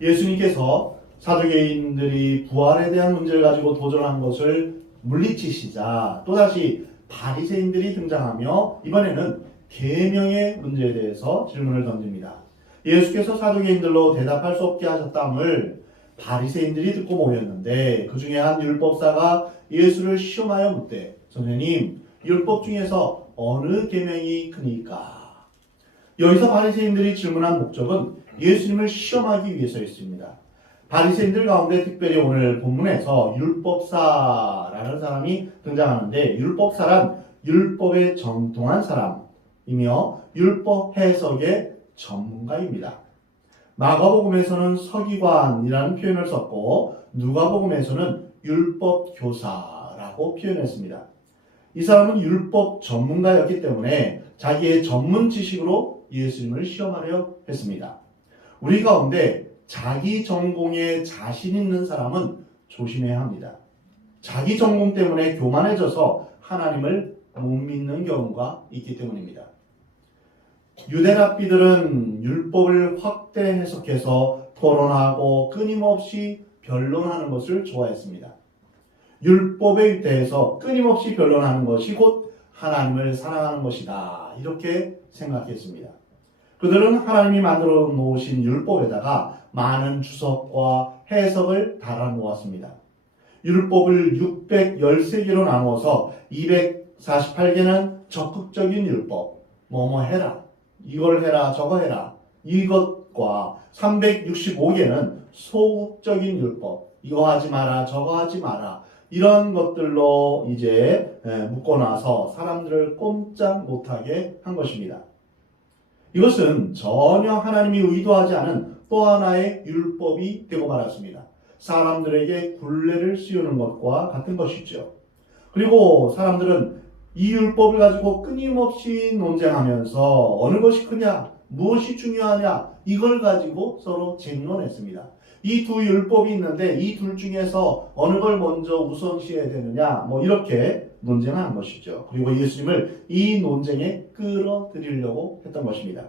예수님께서 사두개인들이 부활에 대한 문제를 가지고 도전한 것을 물리치시자 또다시 바리새인들이 등장하며 이번에는 계명의 문제에 대해서 질문을 던집니다. 예수께서 사두개인들로 대답할 수 없게 하셨다함을 바리새인들이 듣고 모였는데 그 중에 한 율법사가 예수를 시험하여 묻되 선생님, 율법 중에서 어느 계명이 크니까? 여기서 바리새인들이 질문한 목적은 예수님을 시험하기 위해서였습니다. 바리새인들 가운데 특별히 오늘 본문에서 율법사라는 사람이 등장하는데 율법사란 율법에 정통한 사람이며 율법 해석의 전문가입니다. 마가복음에서는 서기관이라는 표현을 썼고 누가복음에서는 율법교사라고 표현했습니다. 이 사람은 율법 전문가였기 때문에 자기의 전문 지식으로 예수님을 시험하려 했습니다. 우리 가운데 자기 전공에 자신 있는 사람은 조심해야 합니다. 자기 전공 때문에 교만해져서 하나님을 못 믿는 경우가 있기 때문입니다. 유대 랍비들은 율법을 확대 해석해서 토론하고 끊임없이 변론하는 것을 좋아했습니다. 율법에 대해서 끊임없이 변론하는 것이 곧 하나님을 사랑하는 것이다. 이렇게 생각했습니다. 그들은 하나님이 만들어 놓으신 율법에다가 많은 주석과 해석을 달아 놓았습니다. 율법을 613개로 나누어서 248개는 적극적인 율법, 뭐뭐 해라, 이걸 해라, 저거 해라, 이것과 365개는 소극적인 율법, 이거 하지 마라, 저거 하지 마라, 이런 것들로 이제 묶어놔서 사람들을 꼼짝 못하게 한 것입니다. 이것은 전혀 하나님이 의도하지 않은 또 하나의 율법이 되고 말았습니다. 사람들에게 굴레를 씌우는 것과 같은 것이죠. 그리고 사람들은 이 율법을 가지고 끊임없이 논쟁하면서 어느 것이 크냐, 무엇이 중요하냐, 이걸 가지고 서로 쟁론했습니다. 이 두 율법이 있는데 이 둘 중에서 어느 걸 먼저 우선시해야 되느냐, 이렇게 논쟁하는 것이죠. 그리고 예수님을 이 논쟁에 끌어들이려고 했던 것입니다.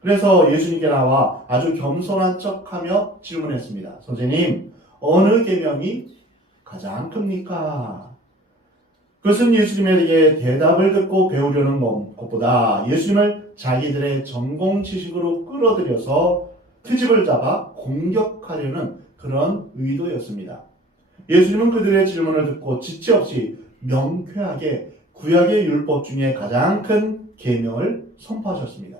그래서 예수님께 나와 아주 겸손한 척하며 질문했습니다. 선생님, 어느 계명이 가장 큽니까? 그것은 예수님에게 대답을 듣고 배우려는 것보다 예수님을 자기들의 전공 지식으로 끌어들여서 트집을 잡아 공격하려는 그런 의도였습니다. 예수님은 그들의 질문을 듣고 지체 없이 명쾌하게 구약의 율법 중에 가장 큰 계명을 선포하셨습니다.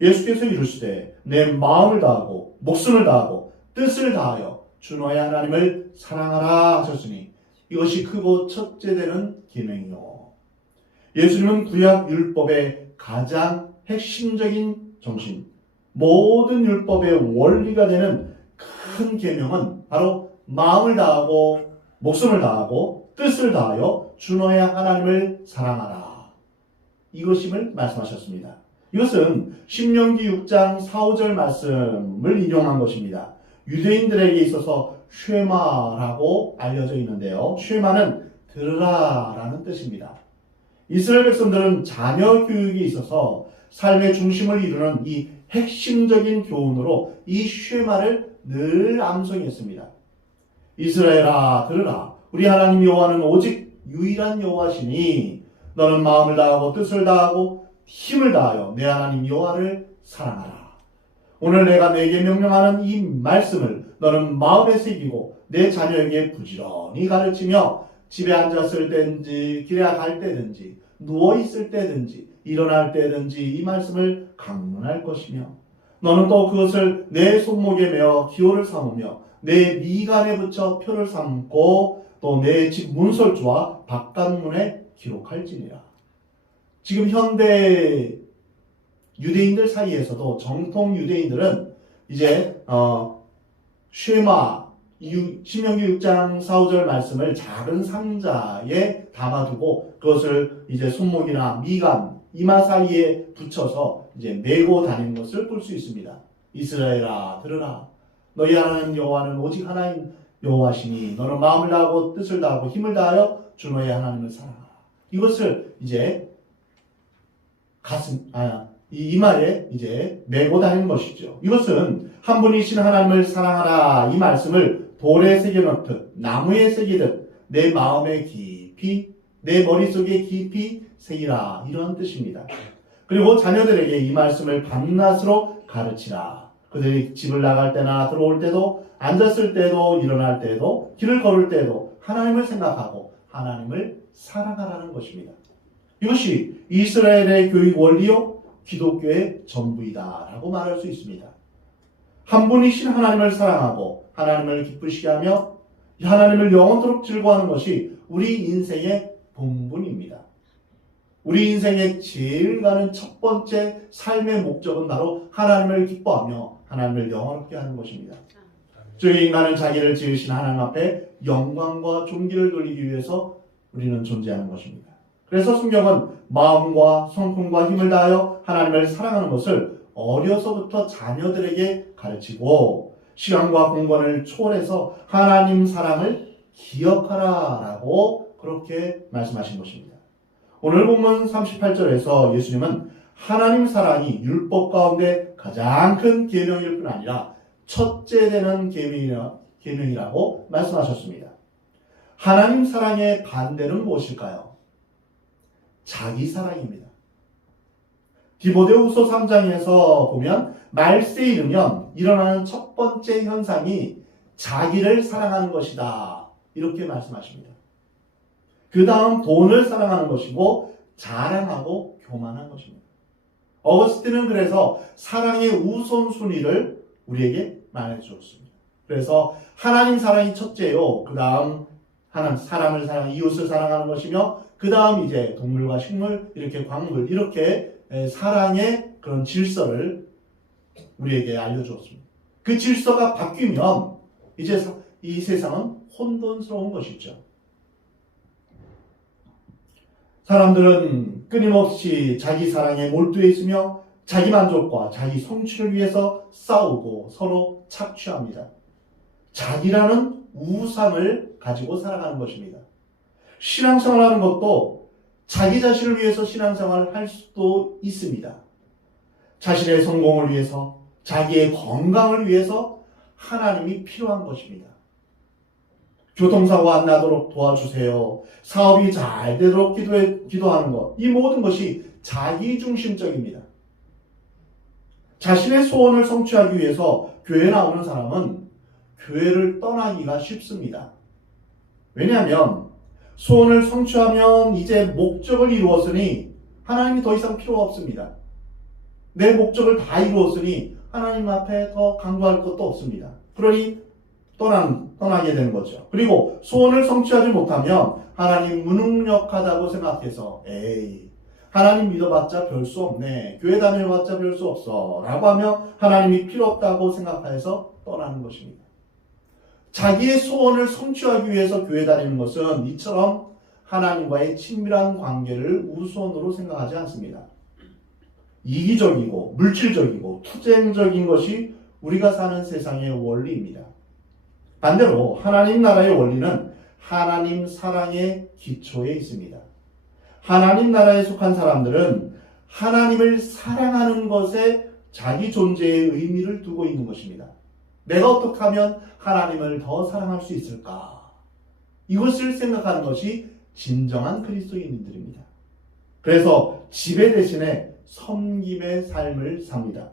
예수께서 이르시되 내 마음을 다하고 목숨을 다하고 뜻을 다하여 주 너의 하나님을 사랑하라 하셨으니 이것이 크고 첫째 되는 계명이요. 예수님은 구약 율법의 가장 핵심적인 정신, 모든 율법의 원리가 되는 큰 계명은 바로 마음을 다하고 목숨을 다하고 뜻을 다하여 주 너의 하나님을 사랑하라, 이것임을 말씀하셨습니다. 이것은 신명기 6장 4, 5절 말씀을 인용한 것입니다. 유대인들에게 있어서 쉐마라고 알려져 있는데요. 쉐마는 들으라라는 뜻입니다. 이스라엘 백성들은 자녀 교육에 있어서 삶의 중심을 이루는 이 핵심적인 교훈으로 이 쉐마를 늘 암송했습니다. 이스라엘아 들으라, 우리 하나님 여호와는 오직 유일한 여호와시니 너는 마음을 다하고 뜻을 다하고 힘을 다하여 내 하나님 여호와를 사랑하라. 오늘 내가 내게 명령하는 이 말씀을 너는 마음에 새기고 내 자녀에게 부지런히 가르치며 집에 앉았을 때든지 길에 갈 때든지 누워있을 때든지 일어날 때든지 이 말씀을 강론할 것이며 너는 또 그것을 내 손목에 메어 기호를 삼으며 내 미간에 붙여 표를 삼고 또 내 집 문설주와 바깥문에 기록할지니라. 지금 현대 유대인들 사이에서도 정통 유대인들은 이제 쉐마 신명기 6장 4, 5절 말씀을 작은 상자에 담아두고 그것을 이제 손목이나 미간, 이마 사이에 붙여서 이제 메고 다니는 것을 볼 수 있습니다. 이스라엘아 들으라, 너희 하나님 여호와는 오직 하나님 여호와시니 너는 마음을 다하고 뜻을 다하고 힘을 다하여 주 너의 하나님을 사랑하라. 이것을 이제 이 말에 이제 메고 다니는 것이죠. 이것은 한 분이신 하나님을 사랑하라 이 말씀을 돌에 새겨놓듯 나무에 새기듯 내 마음에 깊이 내 머릿속에 깊이 새기라 이런 뜻입니다. 그리고 자녀들에게 이 말씀을 밤낮으로 가르치라. 그들이 집을 나갈 때나 들어올 때도 앉았을 때도 일어날 때도 길을 걸을 때도 하나님을 생각하고 하나님을 사랑하라는 것입니다. 이것이 이스라엘의 교육 원리요 기독교의 전부이다라고 말할 수 있습니다. 한 분이신 하나님을 사랑하고 하나님을 기쁘시게 하며 하나님을 영원토록 즐거워하는 것이 우리 인생의 본분입니다. 우리 인생의 제일 가는 첫 번째 삶의 목적은 바로 하나님을 기뻐하며 하나님을 영원롭게 하는 것입니다. 저희 인간은 자기를 지으신 하나님 앞에 영광과 존귀를 돌리기 위해서 우리는 존재하는 것입니다. 그래서 성경은 마음과 성품과 힘을 다하여 하나님을 사랑하는 것을 어려서부터 자녀들에게 가르치고 시간과 공간을 초월해서 하나님 사랑을 기억하라라고 그렇게 말씀하신 것입니다. 오늘 본문 38절에서 예수님은 하나님 사랑이 율법 가운데 가장 큰 계명일 뿐 아니라 첫째 되는 계명이라고 말씀하셨습니다. 하나님 사랑의 반대는 무엇일까요? 자기 사랑입니다. 디모데후서 3장에서 보면 말세에 이르면 일어나는 첫 번째 현상이 자기를 사랑하는 것이다. 이렇게 말씀하십니다. 그 다음 돈을 사랑하는 것이고 자랑하고 교만한 것입니다. 어거스틴은 그래서 사랑의 우선순위를 우리에게 말해주었습니다. 그래서 하나님 사랑이 첫째요. 그 다음 사람을 사랑, 이웃을 사랑하는 것이며 그 다음 이제 동물과 식물, 이렇게 광물, 이렇게 사랑의 그런 질서를 우리에게 알려주었습니다. 그 질서가 바뀌면 이제 이 세상은 혼돈스러운 것이죠. 사람들은 끊임없이 자기 사랑에 몰두해 있으며 자기 만족과 자기 성취를 위해서 싸우고 서로 착취합니다. 자기라는 우상을 가지고 살아가는 것입니다. 신앙생활하는 것도 자기 자신을 위해서 신앙생활을 할 수도 있습니다. 자신의 성공을 위해서, 자기의 건강을 위해서 하나님이 필요한 것입니다. 교통사고 안 나도록 도와주세요. 사업이 잘 되도록 기도하는 것. 이 모든 것이 자기중심적입니다. 자신의 소원을 성취하기 위해서 교회에 나오는 사람은 교회를 떠나기가 쉽습니다. 왜냐하면 소원을 성취하면 이제 목적을 이루었으니 하나님이 더 이상 필요 없습니다. 내 목적을 다 이루었으니 하나님 앞에 더 강구할 것도 없습니다. 그러니 떠나게 되는 거죠. 그리고 소원을 성취하지 못하면 하나님 무능력하다고 생각해서 하나님 믿어봤자 별 수 없네. 교회 다녀봤자 별 수 없어. 라고 하며 하나님이 필요 없다고 생각해서 떠나는 것입니다. 자기의 소원을 성취하기 위해서 교회 다니는 것은 이처럼 하나님과의 친밀한 관계를 우선으로 생각하지 않습니다. 이기적이고 물질적이고 투쟁적인 것이 우리가 사는 세상의 원리입니다. 반대로 하나님 나라의 원리는 하나님 사랑의 기초에 있습니다. 하나님 나라에 속한 사람들은 하나님을 사랑하는 것에 자기 존재의 의미를 두고 있는 것입니다. 내가 어떻게 하면 하나님을 더 사랑할 수 있을까? 이것을 생각하는 것이 진정한 그리스도인들입니다. 그래서 지배 대신에 섬김의 삶을 삽니다.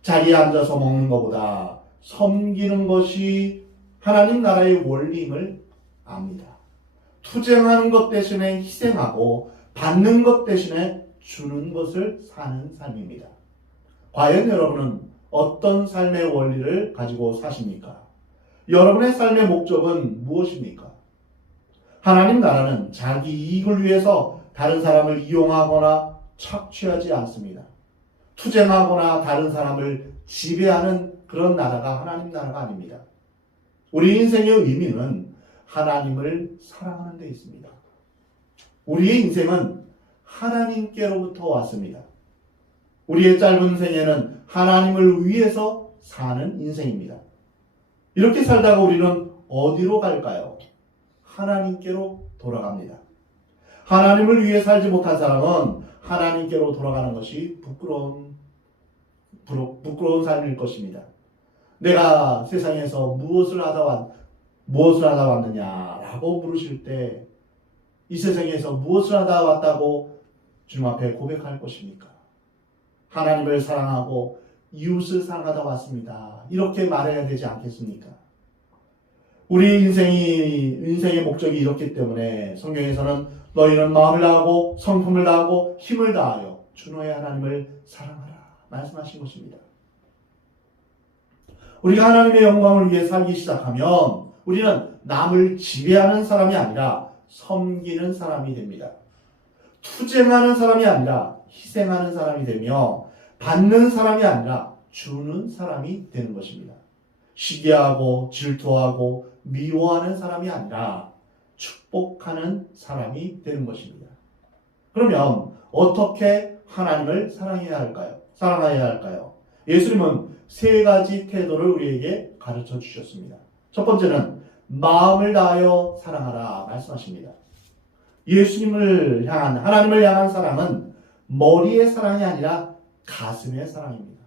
자리에 앉아서 먹는 것보다 섬기는 것이 하나님 나라의 원리임을 압니다. 투쟁하는 것 대신에 희생하고 받는 것 대신에 주는 것을 사는 삶입니다. 과연 여러분은 어떤 삶의 원리를 가지고 사십니까? 여러분의 삶의 목적은 무엇입니까? 하나님 나라는 자기 이익을 위해서 다른 사람을 이용하거나 착취하지 않습니다. 투쟁하거나 다른 사람을 지배하는 그런 나라가 하나님 나라가 아닙니다. 우리 인생의 의미는 하나님을 사랑하는 데 있습니다. 우리의 인생은 하나님께로부터 왔습니다. 우리의 짧은 생애는 하나님을 위해서 사는 인생입니다. 이렇게 살다가 우리는 어디로 갈까요? 하나님께로 돌아갑니다. 하나님을 위해 살지 못한 사람은 하나님께로 돌아가는 것이 부끄러운 삶일 것입니다. 내가 세상에서 무엇을 하다 왔느냐라고 물으실 때 이 세상에서 무엇을 하다 왔다고 주님 앞에 고백할 것입니까? 하나님을 사랑하고 이웃을 사랑하다 왔습니다. 이렇게 말해야 되지 않겠습니까? 우리 인생의 목적이 이렇기 때문에 성경에서는 너희는 마음을 다하고 성품을 다하고 힘을 다하여 주 너의 하나님을 사랑하라 말씀하신 것입니다. 우리가 하나님의 영광을 위해 살기 시작하면 우리는 남을 지배하는 사람이 아니라 섬기는 사람이 됩니다. 투쟁하는 사람이 아니라 희생하는 사람이 되며 받는 사람이 아니라 주는 사람이 되는 것입니다. 시기하고 질투하고 미워하는 사람이 아니라 축복하는 사람이 되는 것입니다. 그러면 어떻게 하나님을 사랑해야 할까요? 예수님은 세 가지 태도를 우리에게 가르쳐 주셨습니다. 첫 번째는 마음을 다하여 사랑하라 말씀하십니다. 예수님을 향한, 하나님을 향한 사랑은 머리의 사랑이 아니라 가슴의 사랑입니다.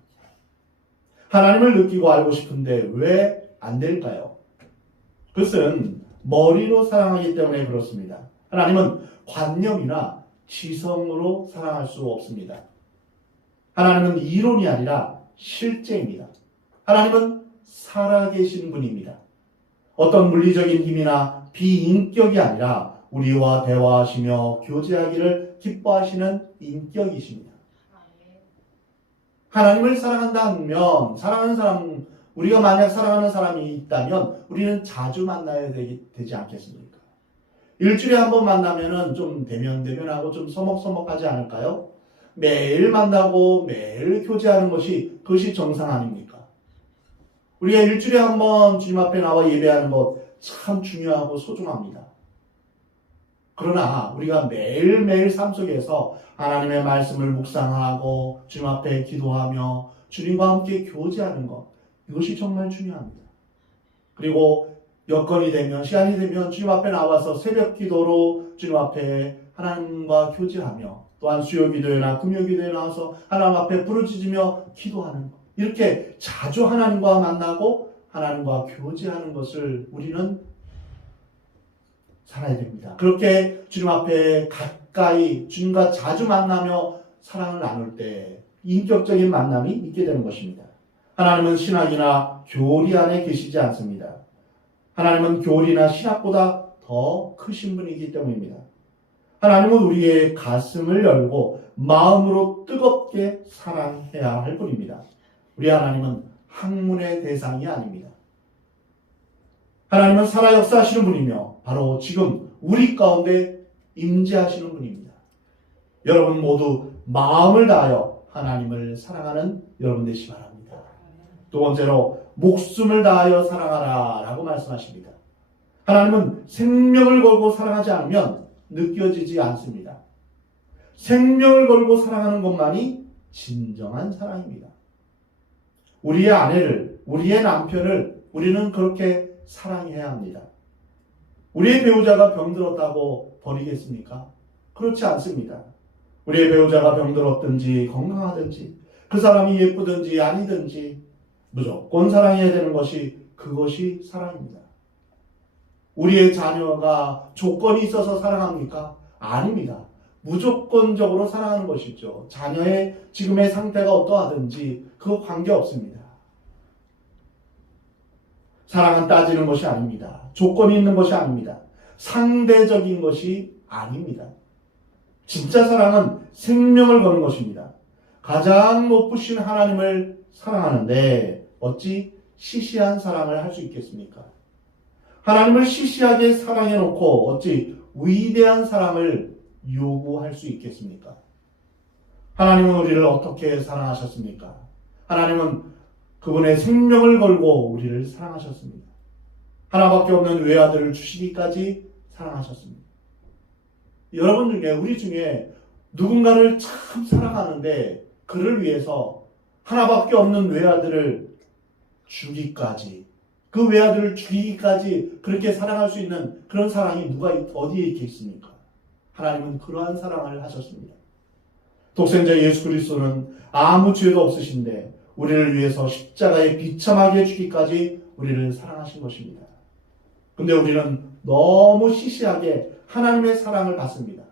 하나님을 느끼고 알고 싶은데 왜 안 될까요? 그것은 머리로 사랑하기 때문에 그렇습니다. 하나님은 관념이나 지성으로 사랑할 수 없습니다. 하나님은 이론이 아니라 실제입니다. 하나님은 살아계신 분입니다. 어떤 물리적인 힘이나 비인격이 아니라 우리와 대화하시며 교제하기를 기뻐하시는 인격이십니다. 하나님을 사랑한다 하면 우리가 만약 사랑하는 사람이 있다면 우리는 자주 만나야 되지 않겠습니까? 일주일에 한 번 만나면은 좀 대면하고 좀 서먹서먹하지 않을까요? 매일 만나고 매일 교제하는 그것이 정상 아닙니까? 우리가 일주일에 한 번 주님 앞에 나와 예배하는 것 참 중요하고 소중합니다. 그러나 우리가 매일매일 삶 속에서 하나님의 말씀을 묵상하고 주님 앞에 기도하며 주님과 함께 교제하는 것, 이것이 정말 중요합니다. 그리고 여건이 되면, 시간이 되면 주님 앞에 나와서 새벽 기도로 주님 앞에 하나님과 교제하며 또한 수요 기도회나 금요 기도회에 나와서 하나님 앞에 부르짖으며 기도하는 것, 이렇게 자주 하나님과 만나고 하나님과 교제하는 것을 우리는 살아야 됩니다. 그렇게 주님 앞에 가까이 주님과 자주 만나며 사랑을 나눌 때 인격적인 만남이 있게 되는 것입니다. 하나님은 신학이나 교리 안에 계시지 않습니다. 하나님은 교리나 신학보다 더 크신 분이기 때문입니다. 하나님은 우리의 가슴을 열고 마음으로 뜨겁게 사랑해야 할 분입니다. 우리 하나님은 학문의 대상이 아닙니다. 하나님은 살아 역사하시는 분이며 바로 지금 우리 가운데 임재하시는 분입니다. 여러분 모두 마음을 다하여 하나님을 사랑하는 여러분 되시기 바랍니다. 두 번째로 목숨을 다하여 사랑하라 라고 말씀하십니다. 하나님은 생명을 걸고 사랑하지 않으면 느껴지지 않습니다. 생명을 걸고 사랑하는 것만이 진정한 사랑입니다. 우리의 아내를, 우리의 남편을 우리는 그렇게 사랑해야 합니다. 우리의 배우자가 병들었다고 버리겠습니까? 그렇지 않습니다. 우리의 배우자가 병들었든지 건강하든지 그 사람이 예쁘든지 아니든지 무조건 사랑해야 되는 그것이 사랑입니다. 우리의 자녀가 조건이 있어서 사랑합니까? 아닙니다. 무조건적으로 사랑하는 것이죠. 자녀의 지금의 상태가 어떠하든지 그거 관계없습니다. 사랑은 따지는 것이 아닙니다. 조건이 있는 것이 아닙니다. 상대적인 것이 아닙니다. 진짜 사랑은 생명을 거는 것입니다. 가장 높으신 하나님을 사랑하는데 어찌 시시한 사랑을 할 수 있겠습니까? 하나님을 시시하게 사랑해놓고 어찌 위대한 사랑을 요구할 수 있겠습니까? 하나님은 우리를 어떻게 사랑하셨습니까? 하나님은 그분의 생명을 걸고 우리를 사랑하셨습니다. 하나밖에 없는 외아들을 주시기까지 사랑하셨습니다. 여러분 중에, 우리 중에 누군가를 참 사랑하는데 그를 위해서 하나밖에 없는 외아들을 주기까지, 그 외아들을 죽이기까지 그렇게 사랑할 수 있는 그런 사랑이 어디에 있겠습니까? 하나님은 그러한 사랑을 하셨습니다. 독생자 예수 그리스도는 아무 죄도 없으신데 우리를 위해서 십자가에 비참하게 죽기까지 우리를 사랑하신 것입니다. 근데 우리는 너무 시시하게 하나님의 사랑을 받습니다.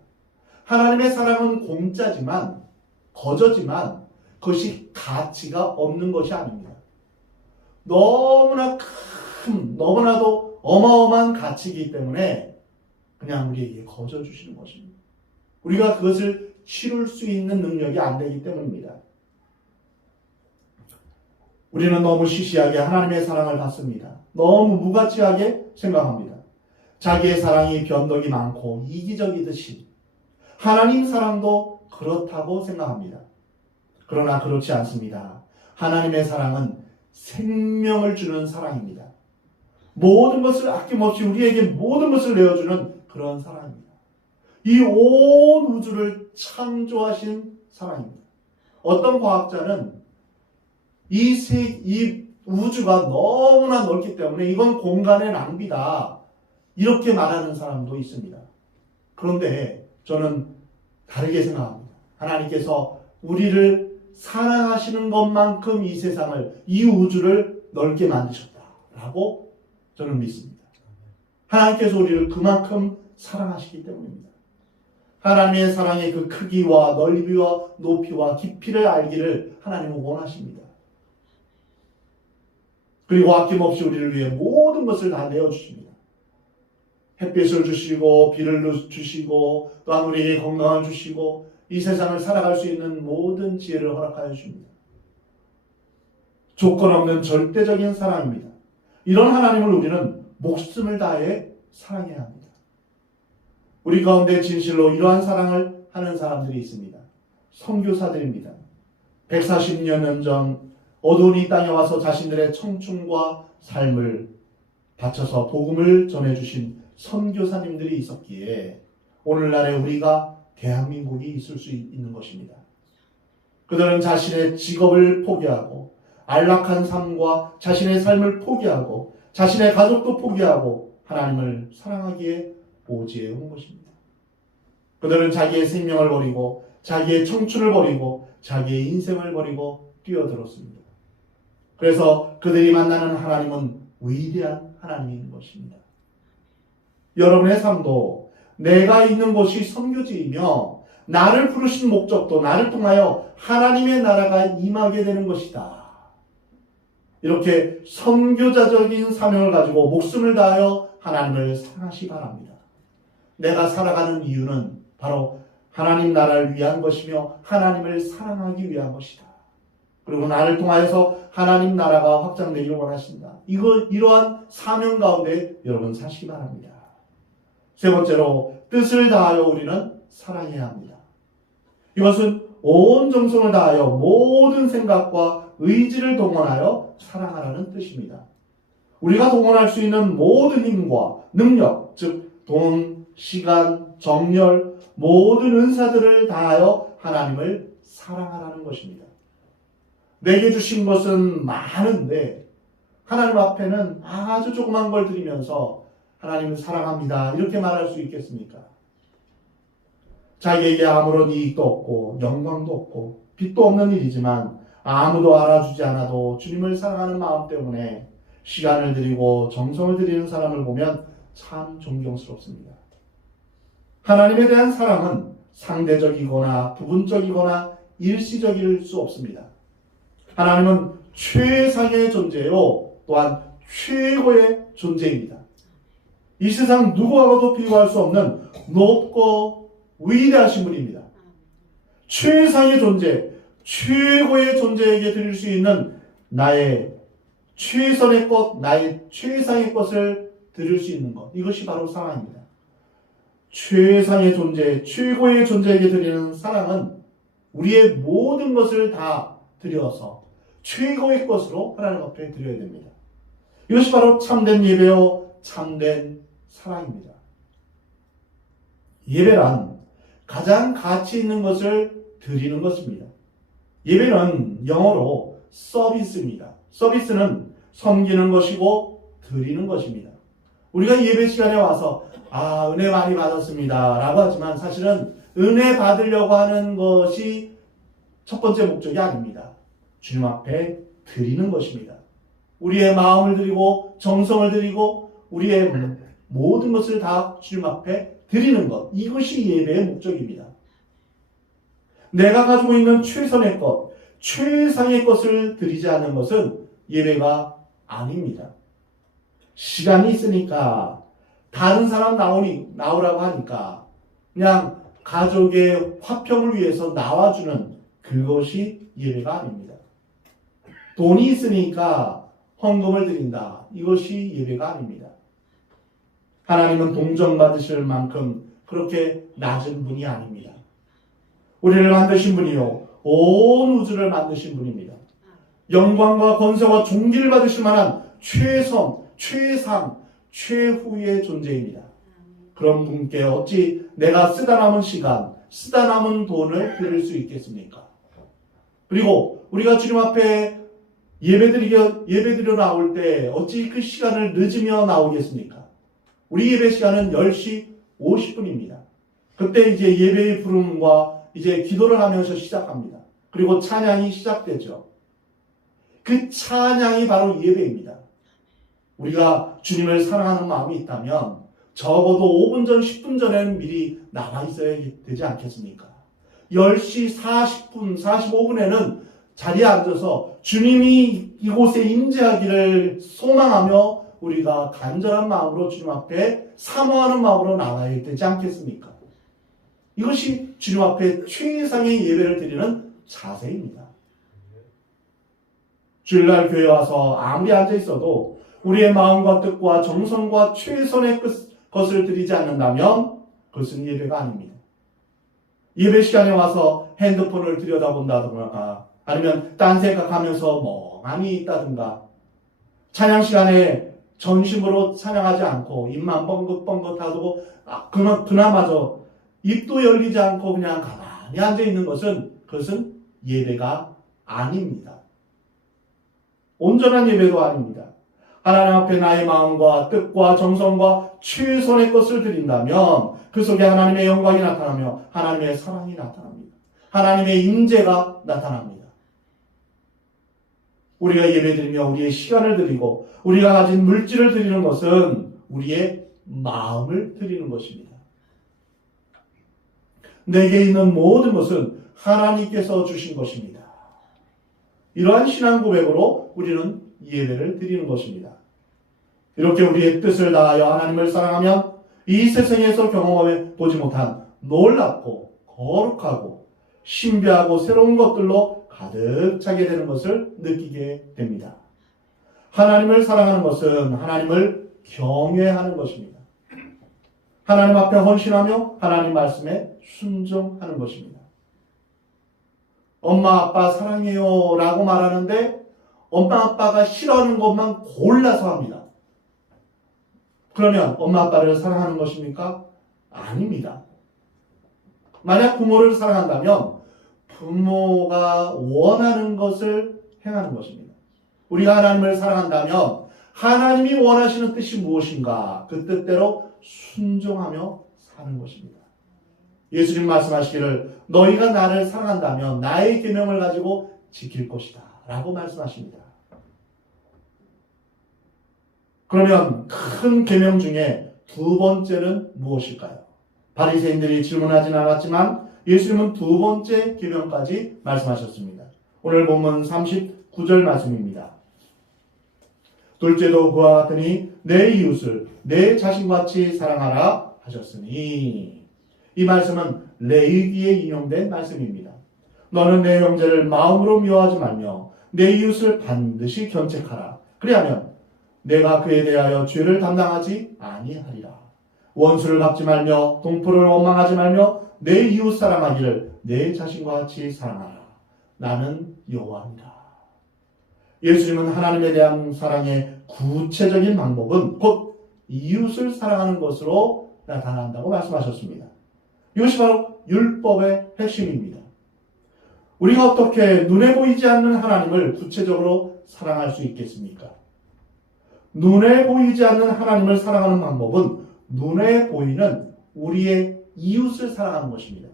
하나님의 사랑은 공짜지만, 거저지만 그것이 가치가 없는 것이 아닙니다. 너무나 큰, 너무나도 어마어마한 가치이기 때문에 그냥 우리에게 거저 주시는 것입니다. 우리가 그것을 치룰 수 있는 능력이 안 되기 때문입니다. 우리는 너무 시시하게 하나님의 사랑을 받습니다. 너무 무가치하게 생각합니다. 자기의 사랑이 변덕이 많고 이기적이듯이 하나님 사랑도 그렇다고 생각합니다. 그러나 그렇지 않습니다. 하나님의 사랑은 생명을 주는 사랑입니다. 모든 것을 아낌없이 우리에게 모든 것을 내어주는 그런 사랑입니다. 이 온 우주를 창조하신 사랑입니다. 어떤 과학자는 이 우주가 너무나 넓기 때문에 이건 공간의 낭비다, 이렇게 말하는 사람도 있습니다. 그런데 저는 다르게 생각합니다. 하나님께서 우리를 사랑하시는 것만큼 이 세상을, 이 우주를 넓게 만드셨다라고 저는 믿습니다. 하나님께서 우리를 그만큼 사랑하시기 때문입니다. 하나님의 사랑의 그 크기와 넓이와 높이와 깊이를 알기를 하나님은 원하십니다. 그리고 아낌없이 우리를 위해 모든 것을 다 내어주십니다. 햇빛을 주시고 비를 주시고 또한 우리에게 건강을 주시고 이 세상을 살아갈 수 있는 모든 지혜를 허락하여 주십니다. 조건 없는 절대적인 사랑입니다. 이런 하나님을 우리는 목숨을 다해 사랑해야 합니다. 우리 가운데 진실로 이러한 사랑을 하는 사람들이 있습니다. 선교사들입니다. 140년 전 어두운 이 땅에 와서 자신들의 청춘과 삶을 바쳐서 복음을 전해주신 선교사님들이 있었기에 오늘날에 우리가 대한민국이 있을 수 있는 것입니다. 그들은 자신의 직업을 포기하고 안락한 삶과 자신의 삶을 포기하고 자신의 가족도 포기하고 하나님을 사랑하기에 오지에 온 것입니다. 그들은 자기의 생명을 버리고 자기의 청춘을 버리고 자기의 인생을 버리고 뛰어들었습니다. 그래서 그들이 만나는 하나님은 위대한 하나님인 것입니다. 여러분의 삶도 내가 있는 곳이 선교지이며 나를 부르신 목적도 나를 통하여 하나님의 나라가 임하게 되는 것이다. 이렇게 선교자적인 사명을 가지고 목숨을 다하여 하나님을 사랑하시기 바랍니다. 내가 살아가는 이유는 바로 하나님 나라를 위한 것이며 하나님을 사랑하기 위한 것이다. 그리고 나를 통하여서 하나님 나라가 확장되기를 원하신다. 이러한 사명 가운데 여러분 사시기 바랍니다. 세 번째로 뜻을 다하여 우리는 사랑해야 합니다. 이것은 온 정성을 다하여 모든 생각과 의지를 동원하여 사랑하라는 뜻입니다. 우리가 동원할 수 있는 모든 힘과 능력, 즉 돈, 시간, 정열, 모든 은사들을 다하여 하나님을 사랑하라는 것입니다. 내게 주신 것은 많은데 하나님 앞에는 아주 조그만 걸 드리면서 하나님을 사랑합니다 이렇게 말할 수 있겠습니까? 자기에게 아무런 이익도 없고 영광도 없고 빛도 없는 일이지만 아무도 알아주지 않아도 주님을 사랑하는 마음 때문에 시간을 드리고 정성을 드리는 사람을 보면 참 존경스럽습니다. 하나님에 대한 사랑은 상대적이거나 부분적이거나 일시적일 수 없습니다. 하나님은 최상의 존재요 또한 최고의 존재입니다. 이 세상 누구하고도 비교할 수 없는 높고 위대하신 분입니다. 최상의 존재, 최고의 존재에게 드릴 수 있는 나의 최선의 것, 나의 최상의 것을 드릴 수 있는 것, 이것이 바로 사랑입니다. 최상의 존재, 최고의 존재에게 드리는 사랑은 우리의 모든 것을 다 드려서 최고의 것으로 하나님 앞에 드려야 됩니다. 이것이 바로 참된 예배요 참된 사랑입니다. 예배란 가장 가치 있는 것을 드리는 것입니다. 예배는 영어로 서비스입니다. 서비스는 섬기는 것이고 드리는 것입니다. 우리가 예배 시간에 와서 은혜 많이 받았습니다 라고 하지만 사실은 은혜 받으려고 하는 것이 첫 번째 목적이 아닙니다. 주님 앞에 드리는 것입니다. 우리의 마음을 드리고 정성을 드리고 우리의 모든 것을 다 주님 앞에 드리는 것. 이것이 예배의 목적입니다. 내가 가지고 있는 최선의 것, 최상의 것을 드리지 않는 것은 예배가 아닙니다. 시간이 있으니까 다른 사람 나오라고 하니까 그냥 가족의 화평을 위해서 나와주는 그것이 예배가 아닙니다. 돈이 있으니까 헌금을 드린다. 이것이 예배가 아닙니다. 하나님은 동정받으실 만큼 그렇게 낮은 분이 아닙니다. 우리를 만드신 분이요 온 우주를 만드신 분입니다. 영광과 권세와 존귀를 받으실 만한 최선, 최상, 최후의 존재입니다. 그런 분께 어찌 내가 쓰다 남은 시간, 쓰다 남은 돈을 드릴 수 있겠습니까? 그리고 우리가 주님 앞에 예배드리러 나올 때 어찌 그 시간을 늦으며 나오겠습니까? 우리 예배 시간은 10시 50분입니다. 그때 이제 예배의 부름과 이제 기도를 하면서 시작합니다. 그리고 찬양이 시작되죠. 그 찬양이 바로 예배입니다. 우리가 주님을 사랑하는 마음이 있다면 적어도 5분 전, 10분 전에는 미리 나와 있어야 되지 않겠습니까? 10시 40분, 45분에는 자리에 앉아서 주님이 이곳에 임재하기를 소망하며 우리가 간절한 마음으로 주님 앞에 사모하는 마음으로 나와야 되지 않겠습니까? 이것이 주님 앞에 최상의 예배를 드리는 자세입니다. 주일날 교회 와서 아무리 앉아 있어도 우리의 마음과 뜻과 정성과 최선의 것을 드리지 않는다면 그것은 예배가 아닙니다. 예배 시간에 와서 핸드폰을 들여다본다든가 아니면 딴 생각하면서 멍하니 있다든가 찬양 시간에 전심으로 찬양하지 않고 입만 뻥긋뻥긋하고 그나마저 입도 열리지 않고 그냥 가만히 앉아 있는 그것은 예배가 아닙니다. 온전한 예배도 아닙니다. 하나님 앞에 나의 마음과 뜻과 정성과 최선의 것을 드린다면 그 속에 하나님의 영광이 나타나며 하나님의 사랑이 나타납니다. 하나님의 임재가 나타납니다. 우리가 예배드리며 우리의 시간을 드리고 우리가 가진 물질을 드리는 것은 우리의 마음을 드리는 것입니다. 내게 있는 모든 것은 하나님께서 주신 것입니다. 이러한 신앙 고백으로 우리는 예배를 드리는 것입니다. 이렇게 우리의 뜻을 다하여 하나님을 사랑하면 이 세상에서 경험해 보지 못한 놀랍고 거룩하고 신비하고 새로운 것들로 가득 차게 되는 것을 느끼게 됩니다. 하나님을 사랑하는 것은 하나님을 경외하는 것입니다. 하나님 앞에 헌신하며 하나님 말씀에 순종하는 것입니다. 엄마 아빠 사랑해요 라고 말하는데 엄마 아빠가 싫어하는 것만 골라서 합니다. 그러면 엄마 아빠를 사랑하는 것입니까? 아닙니다. 만약 부모를 사랑한다면 부모가 원하는 것을 행하는 것입니다. 우리가 하나님을 사랑한다면 하나님이 원하시는 뜻이 무엇인가 그 뜻대로 순종하며 사는 것입니다. 예수님 말씀하시기를 너희가 나를 사랑한다면 나의 계명을 가지고 지킬 것이다 라고 말씀하십니다. 그러면 큰 계명 중에 두 번째는 무엇일까요? 바리새인들이 질문하진 않았지만 예수님은 두 번째 계명까지 말씀하셨습니다. 오늘 본문 39절 말씀입니다. 둘째도 그와 같으니 내 이웃을 내 자신같이 사랑하라 하셨으니 이 말씀은 레위기에 인용된 말씀입니다. 너는 내 형제를 마음으로 미워하지 말며 내 이웃을 반드시 견책하라. 그리하면 내가 그에 대하여 죄를 담당하지 아니하리라. 원수를 갚지 말며 동포를 원망하지 말며 내 이웃 사랑하기를 내 자신과 같이 사랑하라. 나는 여호와니라. 예수님은 하나님에 대한 사랑의 구체적인 방법은 곧 이웃을 사랑하는 것으로 나타난다고 말씀하셨습니다. 이것이 바로 율법의 핵심입니다. 우리가 어떻게 눈에 보이지 않는 하나님을 구체적으로 사랑할 수 있겠습니까? 눈에 보이지 않는 하나님을 사랑하는 방법은 눈에 보이는 우리의 이웃을 사랑하는 것입니다.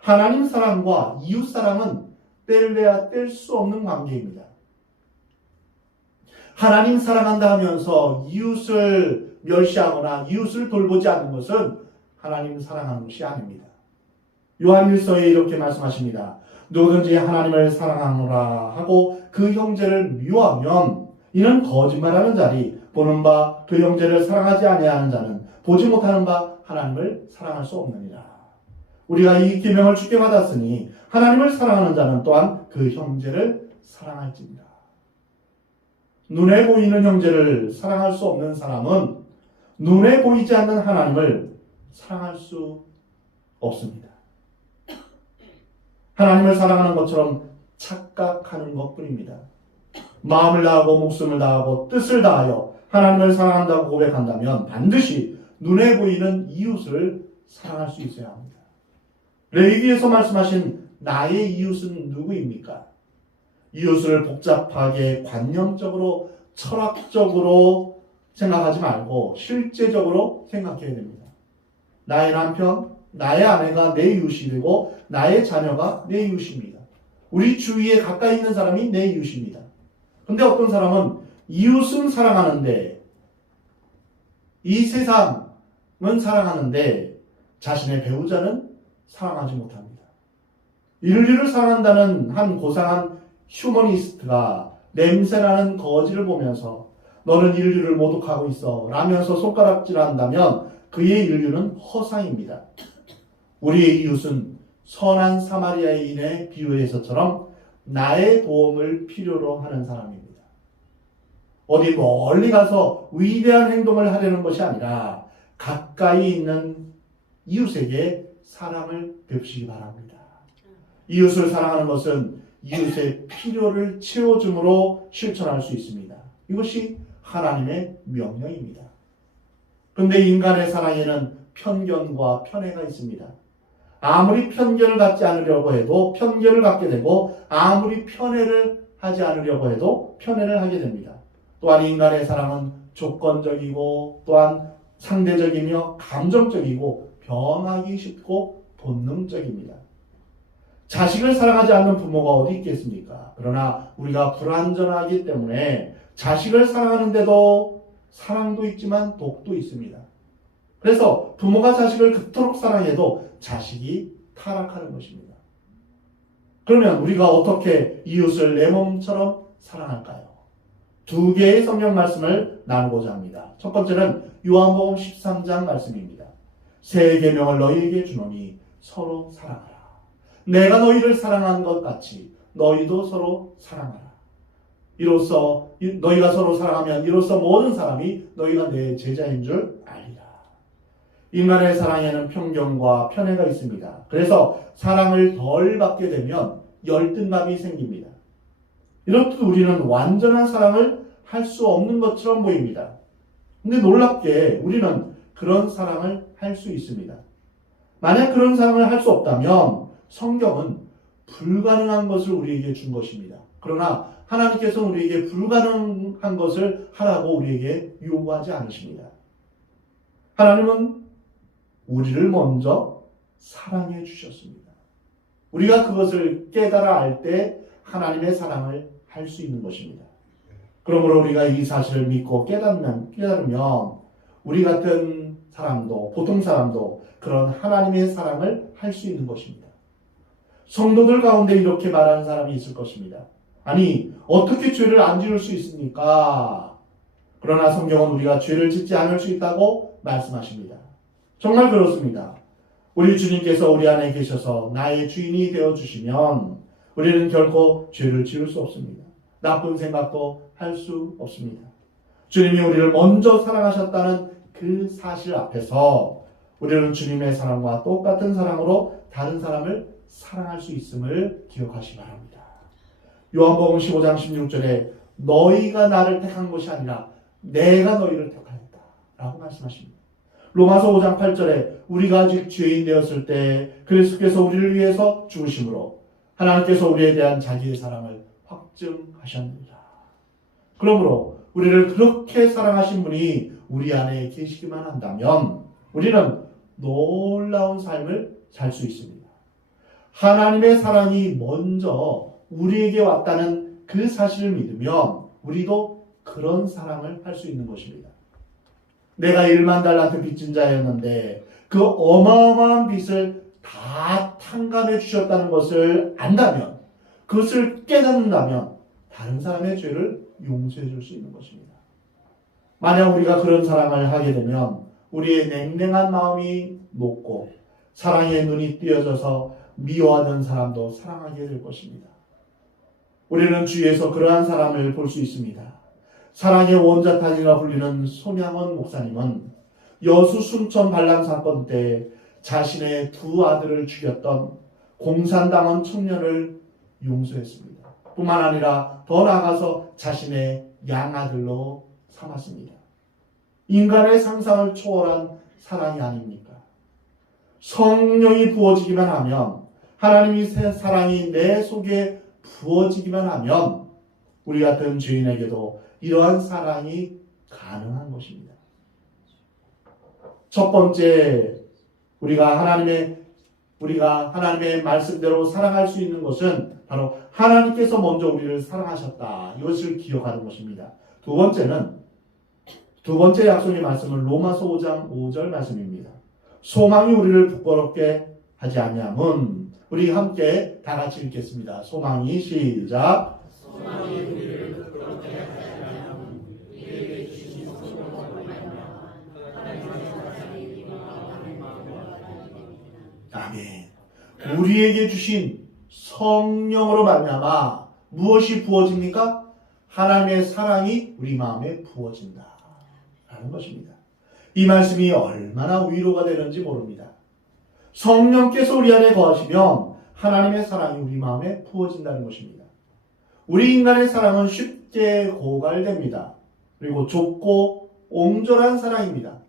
하나님 사랑과 이웃 사랑은 뗄래야 뗄 수 없는 관계입니다. 하나님 사랑한다 하면서 이웃을 멸시하거나 이웃을 돌보지 않는 것은 하나님 사랑하는 것이 아닙니다. 요한일서에 이렇게 말씀하십니다. 누구든지 하나님을 사랑하노라 하고 그 형제를 미워하면 이는 거짓말하는 자리, 보는 바 그 형제를 사랑하지 아니하는 자는 보지 못하는 바 하나님을 사랑할 수 없느니라. 우리가 이 계명을 주께 받았으니 하나님을 사랑하는 자는 또한 그 형제를 사랑할지니라. 눈에 보이는 형제를 사랑할 수 없는 사람은 눈에 보이지 않는 하나님을 사랑할 수 없습니다. 하나님을 사랑하는 것처럼 착각하는 것뿐입니다. 마음을 다하고 목숨을 다하고 뜻을 다하여 하나님을 사랑한다고 고백한다면 반드시 눈에 보이는 이웃을 사랑할 수 있어야 합니다. 레위기에서 말씀하신 나의 이웃은 누구입니까? 이웃을 복잡하게 관념적으로 철학적으로 생각하지 말고 실제적으로 생각해야 됩니다. 나의 남편, 나의 아내가 내 이웃이 되고 나의 자녀가 내 이웃입니다. 우리 주위에 가까이 있는 사람이 내 이웃입니다. 근데 어떤 사람은 이웃은 사랑하는데 이 세상은 사랑하는데 자신의 배우자는 사랑하지 못합니다. 인류를 사랑한다는 한 고상한 휴머니스트가 냄새나는 거지를 보면서 너는 인류를 모독하고 있어 라면서 손가락질한다면 그의 인류는 허상입니다. 우리의 이웃은 선한 사마리아인의 비유에서처럼 나의 도움을 필요로 하는 사람입니다. 어디 멀리 가서 위대한 행동을 하려는 것이 아니라 가까이 있는 이웃에게 사랑을 베푸시기 바랍니다. 이웃을 사랑하는 것은 이웃의 필요를 채워줌으로 실천할 수 있습니다. 이것이 하나님의 명령입니다. 그런데 인간의 사랑에는 편견과 편애가 있습니다. 아무리 편견을 갖지 않으려고 해도 편견을 갖게 되고 아무리 편애를 하지 않으려고 해도 편애를 하게 됩니다. 또한 인간의 사랑은 조건적이고 또한 상대적이며 감정적이고 변하기 쉽고 본능적입니다. 자식을 사랑하지 않는 부모가 어디 있겠습니까? 그러나 우리가 불완전하기 때문에 자식을 사랑하는데도 사랑도 있지만 독도 있습니다. 그래서 부모가 자식을 그토록 사랑해도 자식이 타락하는 것입니다. 그러면 우리가 어떻게 이웃을 내 몸처럼 사랑할까요? 두 개의 성경 말씀을 나누고자 합니다. 첫 번째는 요한복음 13장 말씀입니다. 새 계명을 너희에게 주노니 서로 사랑하라. 내가 너희를 사랑한 것 같이 너희도 서로 사랑하라. 이로써 너희가 서로 사랑하면 이로써 모든 사람이 너희가 내 제자인 줄 알리라. 인간의 사랑에는 편견과 편애가 있습니다. 그래서 사랑을 덜 받게 되면 열등감이 생깁니다. 이렇듯 우리는 완전한 사랑을 할 수 없는 것처럼 보입니다. 근데 놀랍게 우리는 그런 사랑을 할 수 있습니다. 만약 그런 사랑을 할 수 없다면 성경은 불가능한 것을 우리에게 준 것입니다. 그러나 하나님께서는 우리에게 불가능한 것을 하라고 우리에게 요구하지 않으십니다. 하나님은 우리를 먼저 사랑해 주셨습니다. 우리가 그것을 깨달아 알 때 하나님의 사랑을 할 수 있는 것입니다. 그러므로 우리가 이 사실을 믿고 깨달으면 우리 같은 사람도 보통 사람도 그런 하나님의 사랑을 할 수 있는 것입니다. 성도들 가운데 이렇게 말하는 사람이 있을 것입니다. 아니, 어떻게 죄를 안 지을 수 있습니까? 그러나 성경은 우리가 죄를 짓지 않을 수 있다고 말씀하십니다. 정말 그렇습니다. 우리 주님께서 우리 안에 계셔서 나의 주인이 되어주시면 우리는 결코 죄를 지을 수 없습니다. 나쁜 생각도 할 수 없습니다. 주님이 우리를 먼저 사랑하셨다는 그 사실 앞에서 우리는 주님의 사랑과 똑같은 사랑으로 다른 사람을 사랑할 수 있음을 기억하시기 바랍니다. 요한복음 15장 16절에 너희가 나를 택한 것이 아니라 내가 너희를 택하였다 라고 말씀하십니다. 로마서 5장 8절에 우리가 아직 죄인 되었을 때 그리스도께서 우리를 위해서 죽으심으로 하나님께서 우리에 대한 자기의 사랑을 확증하셨느니라. 그러므로 우리를 그렇게 사랑하신 분이 우리 안에 계시기만 한다면 우리는 놀라운 삶을 살 수 있습니다. 하나님의 사랑이 먼저 우리에게 왔다는 그 사실을 믿으면 우리도 그런 사랑을 할 수 있는 것입니다. 내가 1만 달란트 빚진 자였는데 그 어마어마한 빚을 다 탕감해 주셨다는 것을 안다면, 그것을 깨닫는다면 다른 사람의 죄를 용서해 줄 수 있는 것입니다. 만약 우리가 그런 사랑을 하게 되면 우리의 냉랭한 마음이 녹고 사랑의 눈이 띄어져서 미워하던 사람도 사랑하게 될 것입니다. 우리는 주위에서 그러한 사람을 볼 수 있습니다. 사랑의 원자탄이라 불리는 손양원 목사님은 여수 순천 반란 사건 때 자신의 두 아들을 죽였던 공산당원 청년을 용서했습니다. 뿐만 아니라 더 나아가서 자신의 양아들로 삼았습니다. 인간의 상상을 초월한 사랑이 아닙니까? 성령이 부어지기만 하면, 하나님의 사랑이 내 속에 부어지기만 하면 우리 같은 죄인에게도 이러한 사랑이 가능한 것입니다. 첫 번째, 우리가 하나님의 말씀대로 사랑할 수 있는 것은 바로 하나님께서 먼저 우리를 사랑하셨다, 이것을 기억하는 것입니다. 두 번째 약속의 말씀은 로마서 5장 5절 말씀입니다. 소망이 우리를 부끄럽게 하지 아니함은, 우리 함께 다 같이 읽겠습니다. 소망이 시작. 소망이 우리를 부끄럽게 하지 아니함은 우리에게 주신 성령으로 말미암아 하나님의 사랑이 임하는 마음으로 아멘. 우리에게 주신 성령으로 말미암아 무엇이 부어집니까? 하나님의 사랑이 우리 마음에 부어진다 라는 것입니다. 이 말씀이 얼마나 위로가 되는지 모릅니다. 성령께서 우리 안에 거하시면 하나님의 사랑이 우리 마음에 부어진다는 것입니다. 우리 인간의 사랑은 쉽게 고갈됩니다. 그리고 좁고 옹졸한 사랑입니다.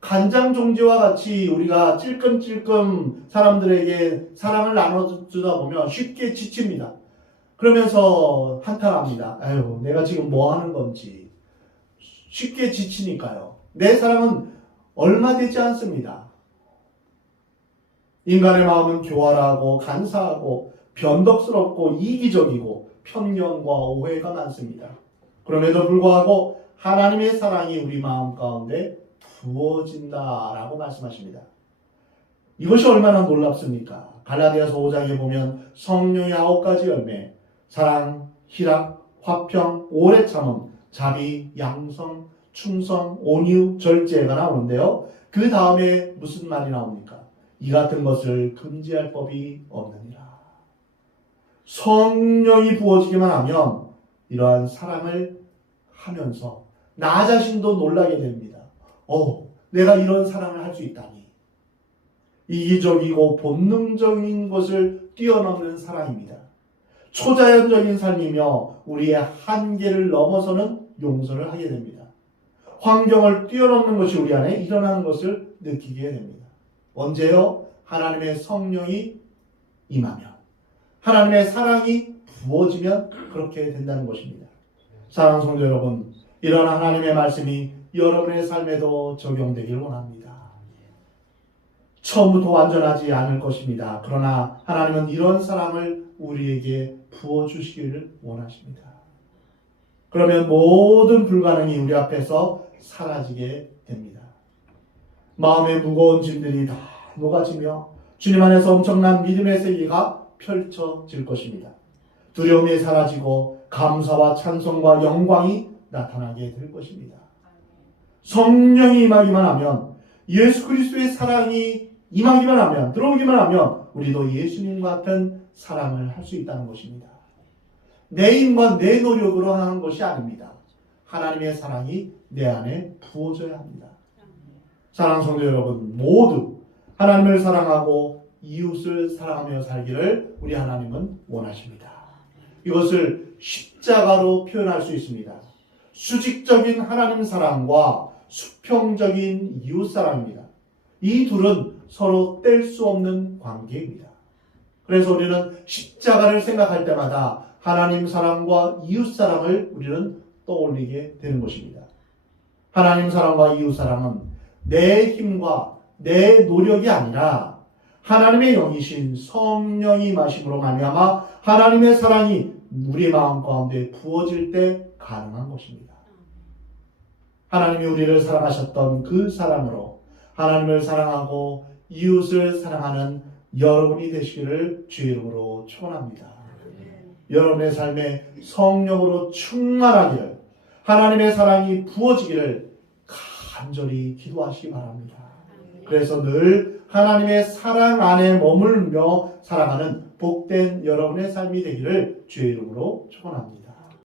간장종지와 같이 우리가 찔끔찔끔 사람들에게 사랑을 나눠주다 보면 쉽게 지칩니다. 그러면서 한탄합니다. 아유, 내가 지금 뭐 하는 건지. 쉽게 지치니까요. 내 사랑은 얼마 되지 않습니다. 인간의 마음은 교활하고 간사하고 변덕스럽고 이기적이고 편견과 오해가 많습니다. 그럼에도 불구하고 하나님의 사랑이 우리 마음 가운데 부어진다라고 말씀하십니다. 이것이 얼마나 놀랍습니까? 갈라디아서 5장에 보면 성령의 9가지 열매, 사랑, 희락, 화평, 오래 참음, 자비, 양성, 충성, 온유, 절제가 나오는데요. 그 다음에 무슨 말이 나옵니까? 이 같은 것을 금지할 법이 없느니라. 성령이 부어지기만 하면 이러한 사랑을 하면서 나 자신도 놀라게 됩니다. 내가 이런 사랑을 할 수 있다니. 이기적이고 본능적인 것을 뛰어넘는 사랑입니다. 초자연적인 삶이며 우리의 한계를 넘어서는 용서를 하게 됩니다. 환경을 뛰어넘는 것이 우리 안에 일어나는 것을 느끼게 됩니다. 언제요? 하나님의 성령이 임하면, 하나님의 사랑이 부어지면 그렇게 된다는 것입니다. 사랑하는 성도 여러분, 이런 하나님의 말씀이 여러분의 삶에도 적용되길 원합니다. 처음부터 완전하지 않을 것입니다. 그러나 하나님은 이런 사랑을 우리에게 부어주시기를 원하십니다. 그러면 모든 불가능이 우리 앞에서 사라지게 됩니다. 마음의 무거운 짐들이 다 녹아지며 주님 안에서 엄청난 믿음의 세계가 펼쳐질 것입니다. 두려움이 사라지고 감사와 찬송과 영광이 나타나게 될 것입니다. 성령이 임하기만 하면, 예수 그리스도의 사랑이 임하기만 하면, 들어오기만 하면 우리도 예수님 같은 사랑을 할 수 있다는 것입니다. 내 힘과 내 노력으로 하는 것이 아닙니다. 하나님의 사랑이 내 안에 부어져야 합니다. 사랑하는 성도 여러분, 모두 하나님을 사랑하고 이웃을 사랑하며 살기를 우리 하나님은 원하십니다. 이것을 십자가로 표현할 수 있습니다. 수직적인 하나님 사랑과 수평적인 이웃 사랑입니다. 이 둘은 서로 뗄 수 없는 관계입니다. 그래서 우리는 십자가를 생각할 때마다 하나님 사랑과 이웃 사랑을 우리는 떠올리게 되는 것입니다. 하나님 사랑과 이웃 사랑은 내 힘과 내 노력이 아니라 하나님의 영이신 성령이 마심으로 말미암아 하나님의 사랑이 우리의 마음 가운데 부어질 때 가능한 것입니다. 하나님이 우리를 사랑하셨던 그 사랑으로 하나님을 사랑하고 이웃을 사랑하는 여러분이 되시기를 주의 이름으로 축원합니다. 여러분의 삶에 성령으로 충만하기를, 하나님의 사랑이 부어지기를 간절히 기도하시기 바랍니다. 그래서 늘 하나님의 사랑 안에 머물며 살아가는 복된 여러분의 삶이 되기를 주의 이름으로 축원합니다.